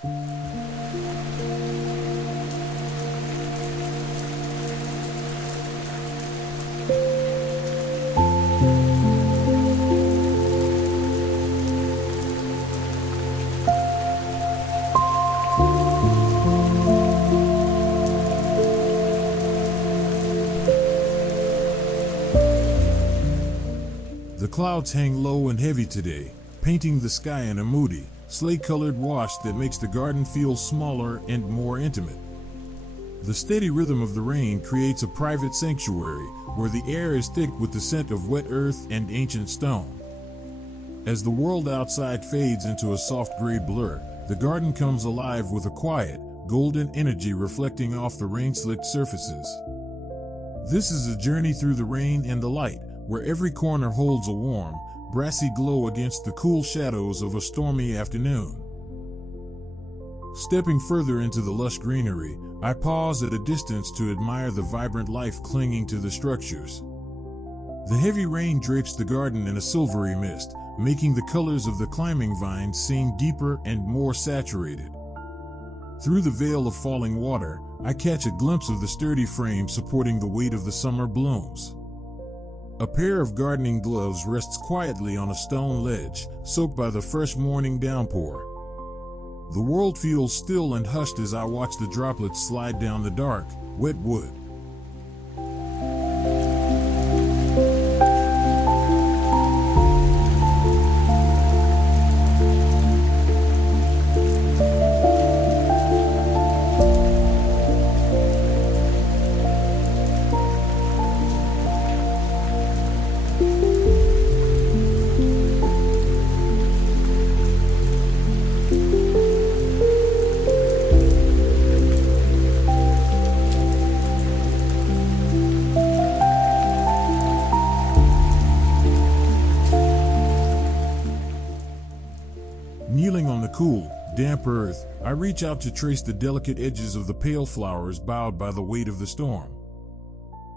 The clouds hang low and heavy today, painting the sky in a moody, slate-colored wash that makes the garden feel smaller and more intimate. The steady rhythm of the rain creates a private sanctuary where the air is thick with the scent of wet earth and ancient stone. As the world outside fades into a soft gray blur, the garden comes alive with a quiet, golden energy reflecting off the rain-slicked surfaces. This is a journey through the rain and the light, where every corner holds a warm, brassy glow against the cool shadows of a stormy afternoon. Stepping further into the lush greenery, I pause at a distance to admire the vibrant life clinging to the structures. The heavy rain drapes the garden in a silvery mist, making the colors of the climbing vines seem deeper and more saturated. Through the veil of falling water, I catch a glimpse of the sturdy frame supporting the weight of the summer blooms. A pair of gardening gloves rests quietly on a stone ledge, soaked by the fresh morning downpour. The world feels still and hushed as I watch the droplets slide down the dark, wet wood. Kneeling on the cool, damp earth, I reach out to trace the delicate edges of the pale flowers bowed by the weight of the storm.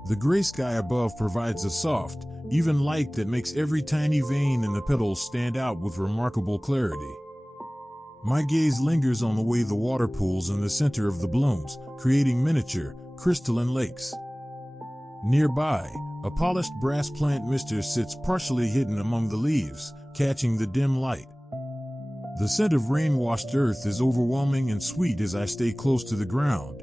The gray sky above provides a soft, even light that makes every tiny vein in the petals stand out with remarkable clarity. My gaze lingers on the way the water pools in the center of the blooms, creating miniature, crystalline lakes. Nearby, a polished brass plant mister sits partially hidden among the leaves, catching the dim light. The scent of rain-washed earth is overwhelming and sweet as I stay close to the ground.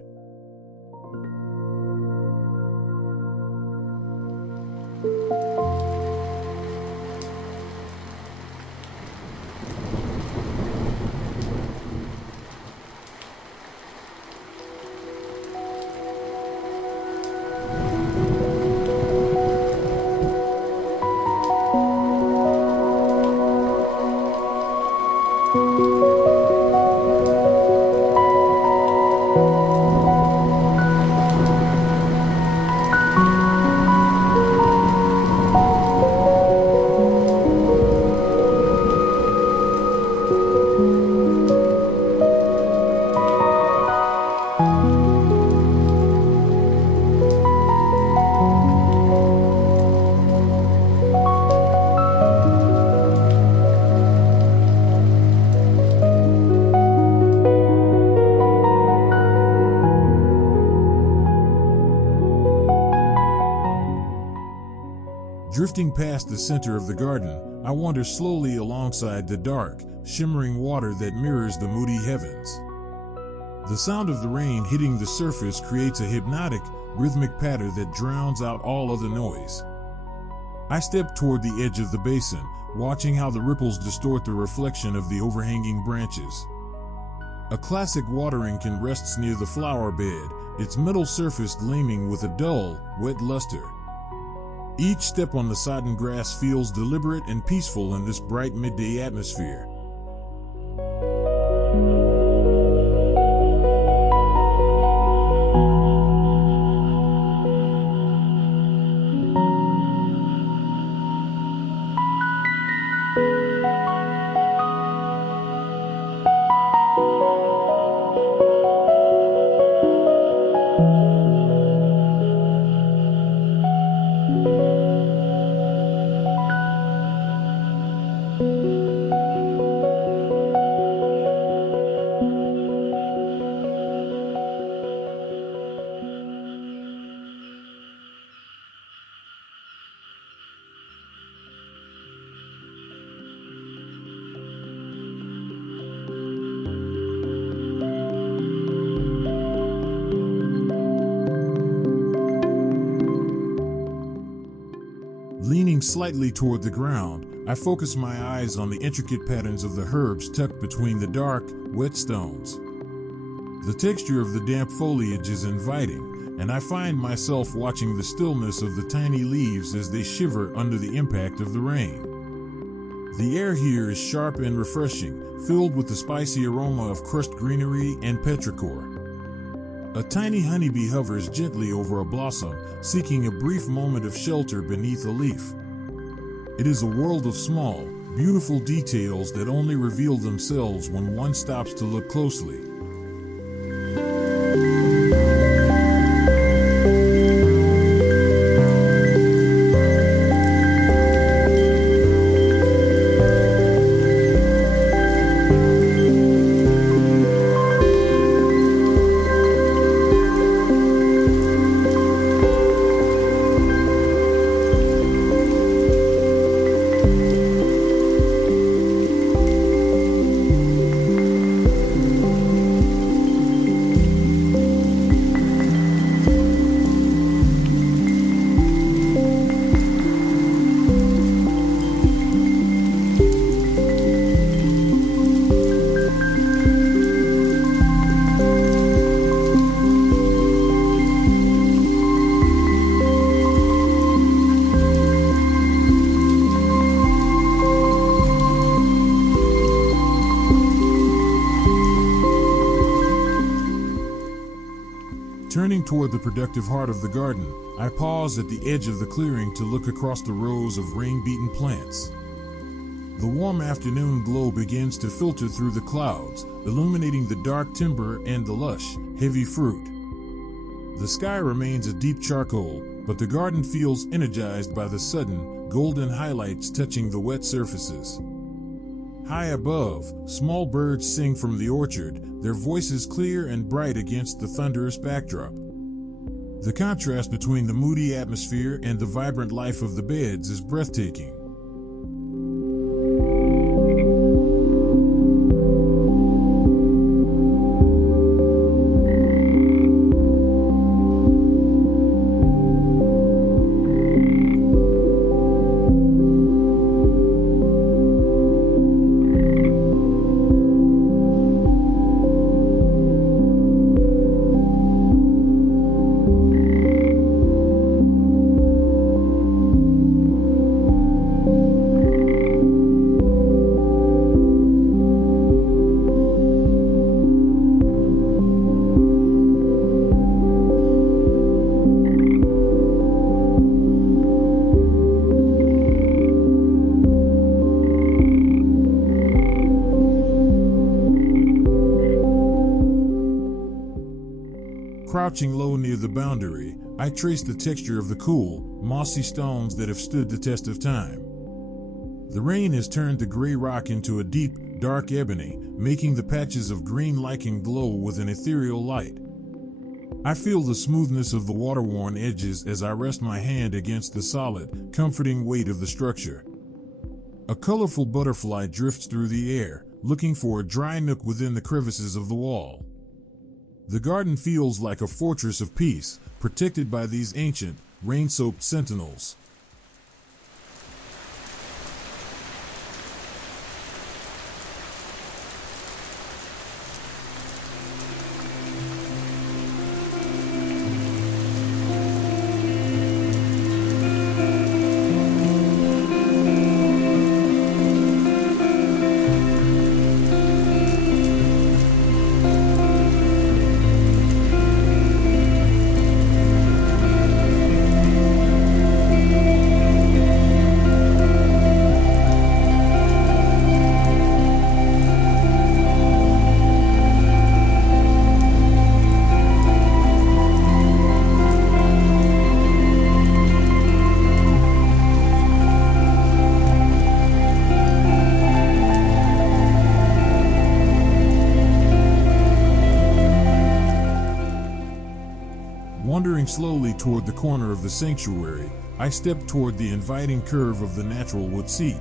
Drifting past the center of the garden, I wander slowly alongside the dark, shimmering water that mirrors the moody heavens. The sound of the rain hitting the surface creates a hypnotic, rhythmic patter that drowns out all other noise. I step toward the edge of the basin, watching how the ripples distort the reflection of the overhanging branches. A classic watering can rests near the flower bed, its metal surface gleaming with a dull, wet luster. Each step on the sodden grass feels deliberate and peaceful in this bright midday atmosphere. Leaning slightly toward the ground, I focus my eyes on the intricate patterns of the herbs tucked between the dark, wet stones. The texture of the damp foliage is inviting, and I find myself watching the stillness of the tiny leaves as they shiver under the impact of the rain. The air here is sharp and refreshing, filled with the spicy aroma of crushed greenery and petrichor. A tiny honeybee hovers gently over a blossom, seeking a brief moment of shelter beneath a leaf. It is a world of small, beautiful details that only reveal themselves when one stops to look closely. Turning toward the productive heart of the garden, I pause at the edge of the clearing to look across the rows of rain-beaten plants. The warm afternoon glow begins to filter through the clouds, illuminating the dark timber and the lush, heavy fruit. The sky remains a deep charcoal, but the garden feels energized by the sudden, golden highlights touching the wet surfaces. High above, small birds sing from the orchard, their voices clear and bright against the thunderous backdrop. The contrast between the moody atmosphere and the vibrant life of the beds is breathtaking. Crouching low near the boundary, I trace the texture of the cool, mossy stones that have stood the test of time. The rain has turned the gray rock into a deep, dark ebony, making the patches of green lichen glow with an ethereal light. I feel the smoothness of the water-worn edges as I rest my hand against the solid, comforting weight of the structure. A colorful butterfly drifts through the air, looking for a dry nook within the crevices of the wall. The garden feels like a fortress of peace, protected by these ancient, rain-soaked sentinels. Wandering slowly toward the corner of the sanctuary, I step toward the inviting curve of the natural wood seat.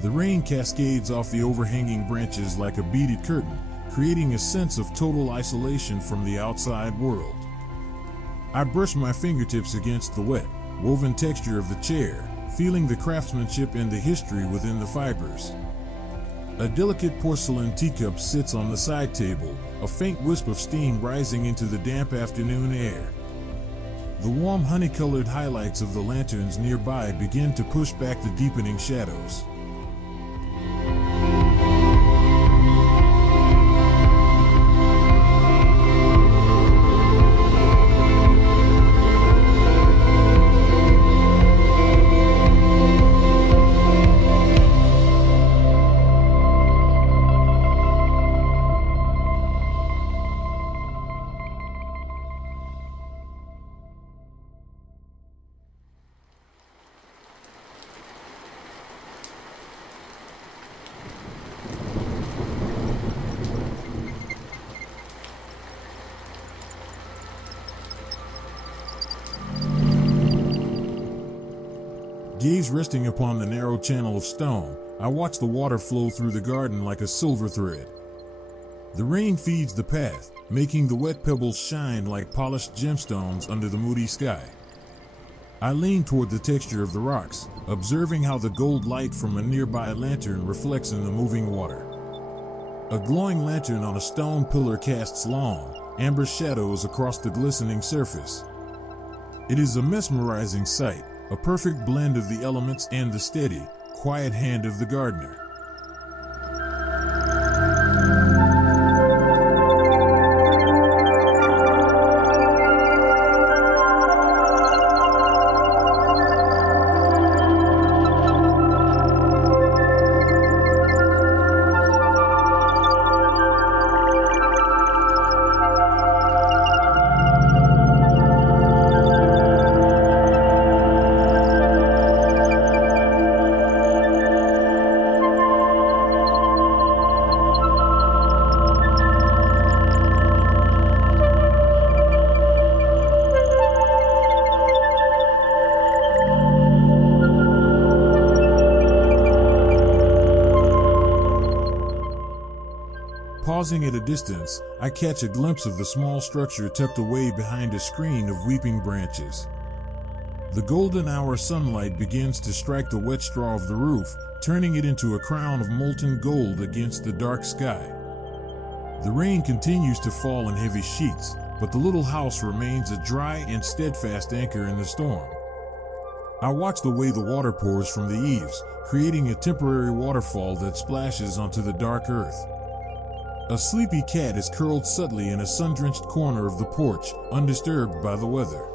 The rain cascades off the overhanging branches like a beaded curtain, creating a sense of total isolation from the outside world. I brush my fingertips against the wet, woven texture of the chair, feeling the craftsmanship and the history within the fibers. A delicate porcelain teacup sits on the side table, a faint wisp of steam rising into the damp afternoon air. The warm honey-colored highlights of the lanterns nearby begin to push back the deepening shadows. Gaze resting upon the narrow channel of stone, I watch the water flow through the garden like a silver thread. The rain feeds the path, making the wet pebbles shine like polished gemstones under the moody sky. I lean toward the texture of the rocks, observing how the gold light from a nearby lantern reflects in the moving water. A glowing lantern on a stone pillar casts long, amber shadows across the glistening surface. It is a mesmerizing sight, a perfect blend of the elements and the steady, quiet hand of the gardener. Pausing at a distance, I catch a glimpse of the small structure tucked away behind a screen of weeping branches. The golden hour sunlight begins to strike the wet straw of the roof, turning it into a crown of molten gold against the dark sky. The rain continues to fall in heavy sheets, but the little house remains a dry and steadfast anchor in the storm. I watch the way the water pours from the eaves, creating a temporary waterfall that splashes onto the dark earth. A sleepy cat is curled subtly in a sun-drenched corner of the porch, undisturbed by the weather.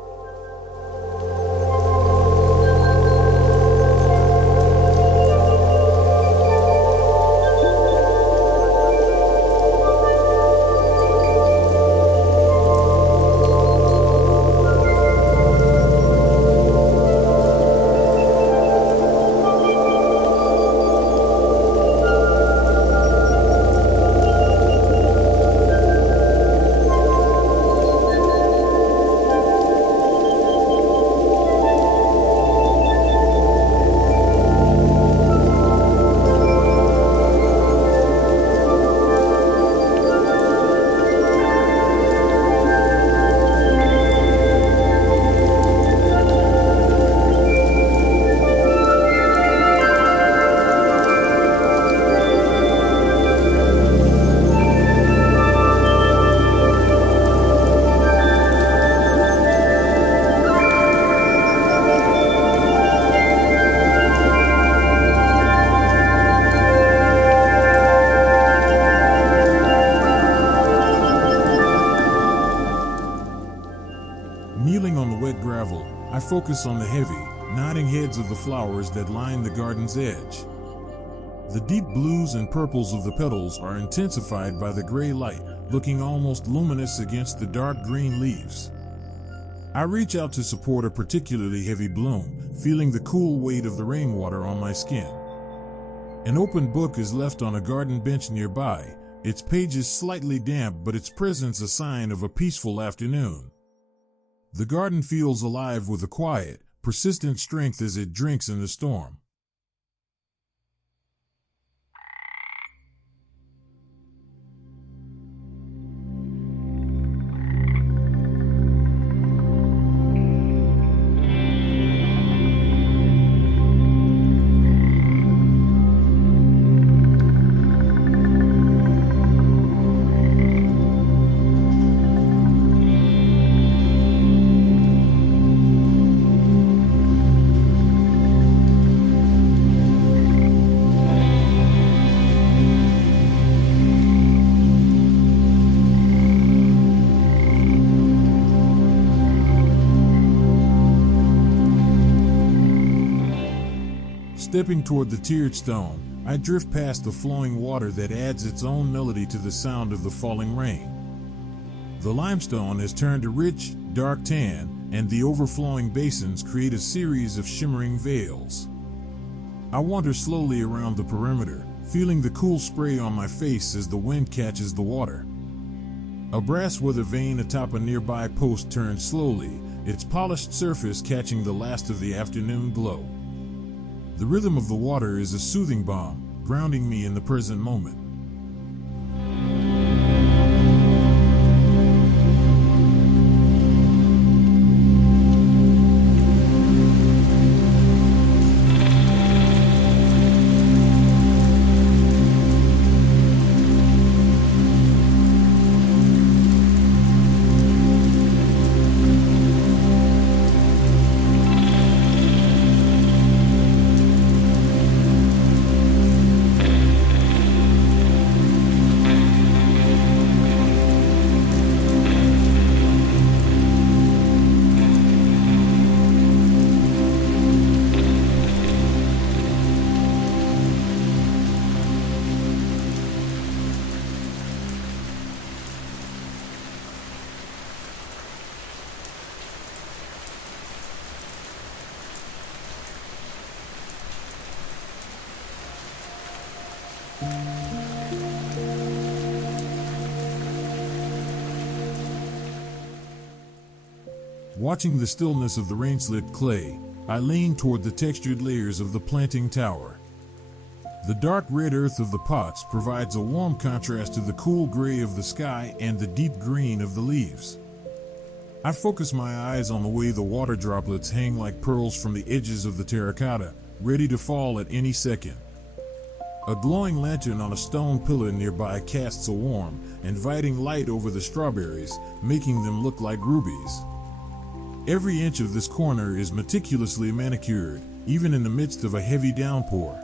Kneeling on the wet gravel, I focus on the heavy, nodding heads of the flowers that line the garden's edge. The deep blues and purples of the petals are intensified by the gray light, looking almost luminous against the dark green leaves. I reach out to support a particularly heavy bloom, feeling the cool weight of the rainwater on my skin. An open book is left on a garden bench nearby, its pages slightly damp but its presence a sign of a peaceful afternoon. The garden feels alive with a quiet, persistent strength as it drinks in the storm. Stepping toward the tiered stone, I drift past the flowing water that adds its own melody to the sound of the falling rain. The limestone has turned a rich, dark tan, and the overflowing basins create a series of shimmering veils. I wander slowly around the perimeter, feeling the cool spray on my face as the wind catches the water. A brass weather vane atop a nearby post turns slowly, its polished surface catching the last of the afternoon glow. The rhythm of the water is a soothing balm, grounding me in the present moment. Watching the stillness of the rain-slick clay, I lean toward the textured layers of the planting tower. The dark red earth of the pots provides a warm contrast to the cool gray of the sky and the deep green of the leaves. I focus my eyes on the way the water droplets hang like pearls from the edges of the terracotta, ready to fall at any second. A glowing lantern on a stone pillar nearby casts a warm, inviting light over the strawberries, making them look like rubies. Every inch of this corner is meticulously manicured, even in the midst of a heavy downpour.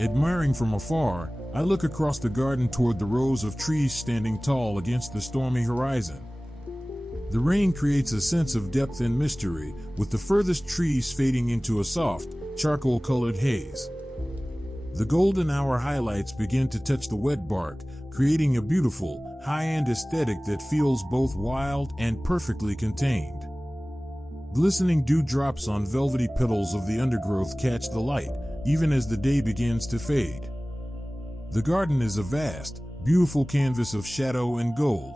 Admiring from afar, I look across the garden toward the rows of trees standing tall against the stormy horizon. The rain creates a sense of depth and mystery, with the furthest trees fading into a soft, charcoal-colored haze. The golden hour highlights begin to touch the wet bark, creating a beautiful, high-end aesthetic that feels both wild and perfectly contained. Glistening dewdrops on velvety petals of the undergrowth catch the light, even as the day begins to fade. The garden is a vast, beautiful canvas of shadow and gold.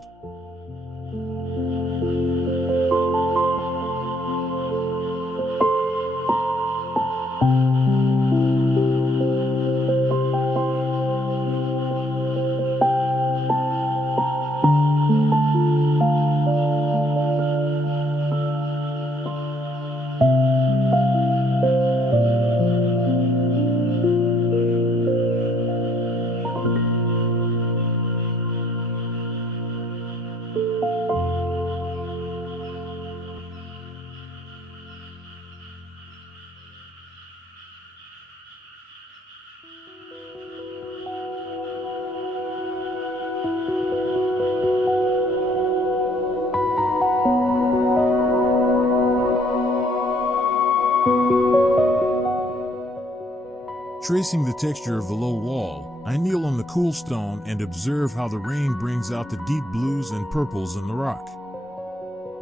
Tracing the texture of the low wall, I kneel on the cool stone and observe how the rain brings out the deep blues and purples in the rock.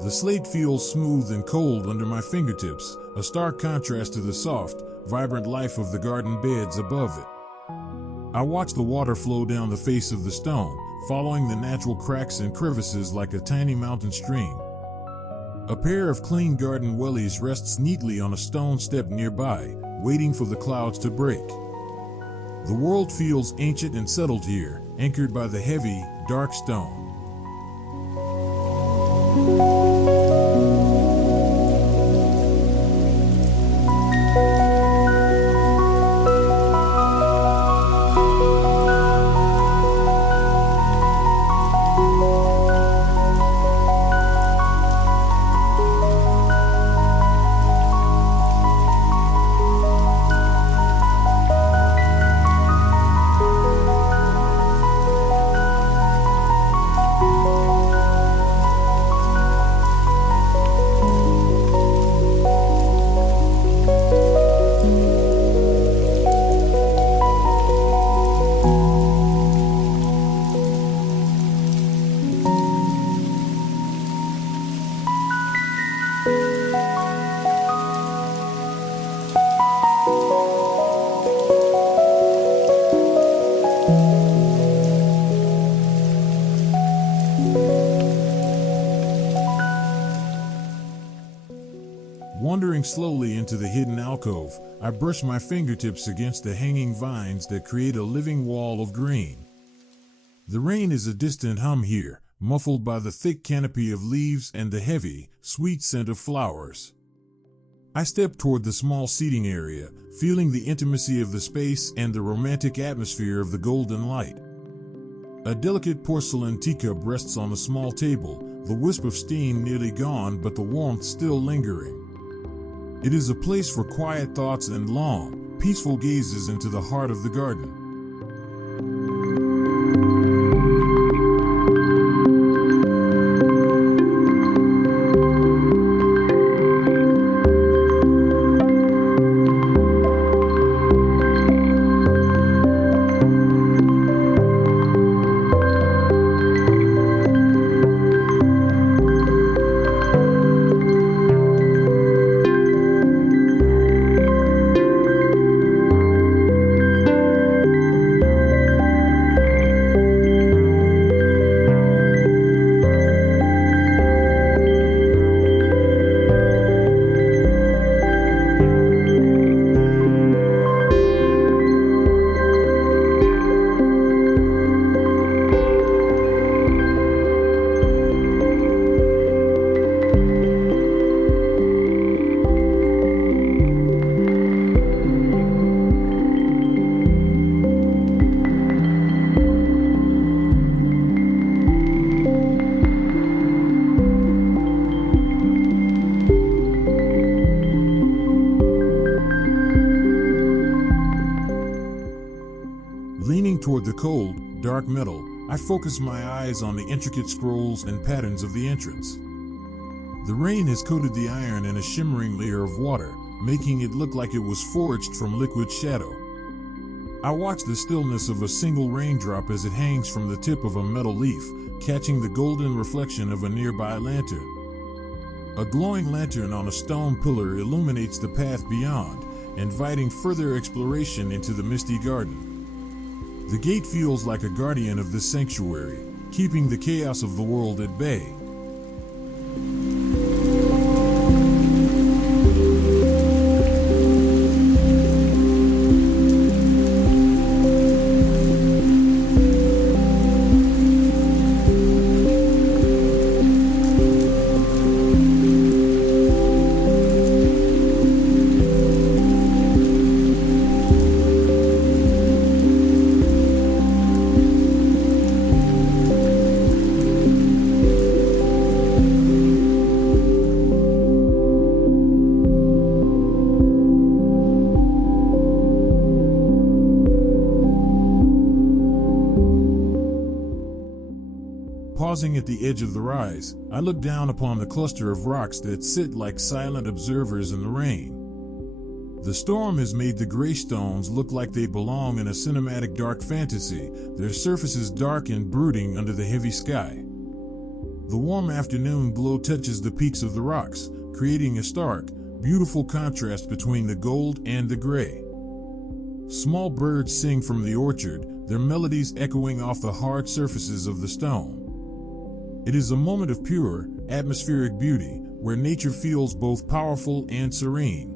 The slate feels smooth and cold under my fingertips, a stark contrast to the soft, vibrant life of the garden beds above it. I watch the water flow down the face of the stone, following the natural cracks and crevices like a tiny mountain stream. A pair of clean garden wellies rests neatly on a stone step nearby, waiting for the clouds to break. The world feels ancient and settled here, anchored by the heavy, dark stone. Wandering slowly into the hidden alcove, I brush my fingertips against the hanging vines that create a living wall of green. The rain is a distant hum here, muffled by the thick canopy of leaves and the heavy, sweet scent of flowers. I step toward the small seating area, feeling the intimacy of the space and the romantic atmosphere of the golden light. A delicate porcelain teacup rests on a small table, the wisp of steam nearly gone but the warmth still lingering. It is a place for quiet thoughts and long, peaceful gazes into the heart of the garden. Leaning toward the cold, dark metal, I focus my eyes on the intricate scrolls and patterns of the entrance. The rain has coated the iron in a shimmering layer of water, making it look like it was forged from liquid shadow. I watch the stillness of a single raindrop as it hangs from the tip of a metal leaf, catching the golden reflection of a nearby lantern. A glowing lantern on a stone pillar illuminates the path beyond, inviting further exploration into the misty garden. The gate feels like a guardian of this sanctuary, keeping the chaos of the world at bay. Pausing at the edge of the rise, I look down upon the cluster of rocks that sit like silent observers in the rain. The storm has made the gray stones look like they belong in a cinematic dark fantasy, their surfaces dark and brooding under the heavy sky. The warm afternoon glow touches the peaks of the rocks, creating a stark, beautiful contrast between the gold and the gray. Small birds sing from the orchard, their melodies echoing off the hard surfaces of the stone. It is a moment of pure, atmospheric beauty, where nature feels both powerful and serene.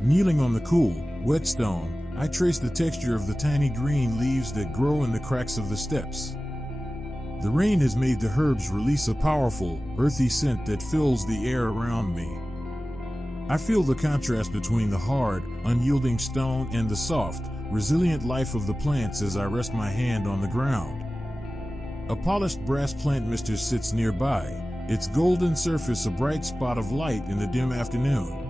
Kneeling on the cool, wet stone, I trace the texture of the tiny green leaves that grow in the cracks of the steps. The rain has made the herbs release a powerful, earthy scent that fills the air around me. I feel the contrast between the hard, unyielding stone and the soft, resilient life of the plants as I rest my hand on the ground. A polished brass plant mister sits nearby, its golden surface a bright spot of light in the dim afternoon.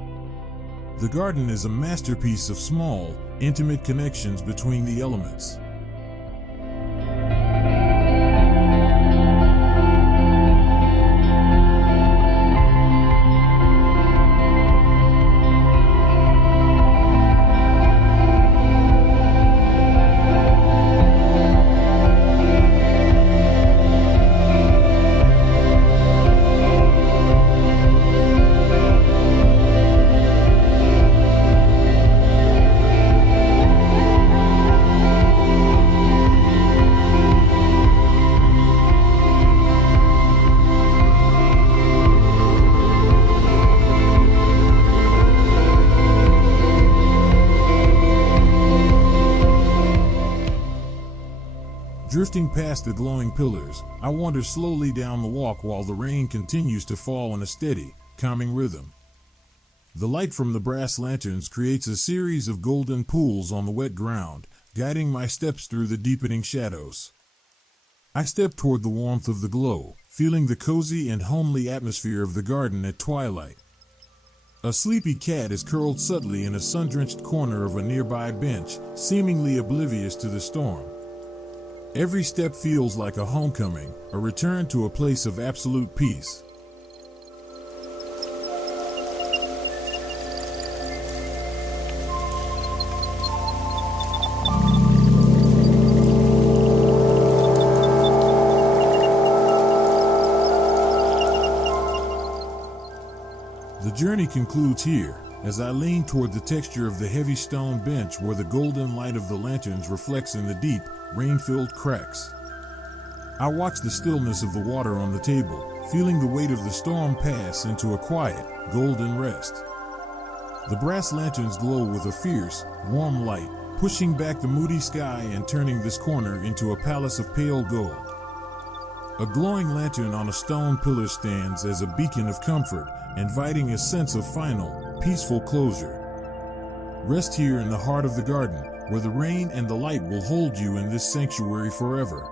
The garden is a masterpiece of small, intimate connections between the elements. Drifting past the glowing pillars, I wander slowly down the walk while the rain continues to fall in a steady, calming rhythm. The light from the brass lanterns creates a series of golden pools on the wet ground, guiding my steps through the deepening shadows. I step toward the warmth of the glow, feeling the cozy and homely atmosphere of the garden at twilight. A sleepy cat is curled subtly in a sun-drenched corner of a nearby bench, seemingly oblivious to the storm. Every step feels like a homecoming, a return to a place of absolute peace. The journey concludes here, as I lean toward the texture of the heavy stone bench where the golden light of the lanterns reflects in the deep, rain-filled cracks. I watch the stillness of the water on the table, feeling the weight of the storm pass into a quiet, golden rest. The brass lanterns glow with a fierce, warm light, pushing back the moody sky and turning this corner into a palace of pale gold. A glowing lantern on a stone pillar stands as a beacon of comfort, inviting a sense of final, peaceful closure. Rest here in the heart of the garden, where the rain and the light will hold you in this sanctuary forever.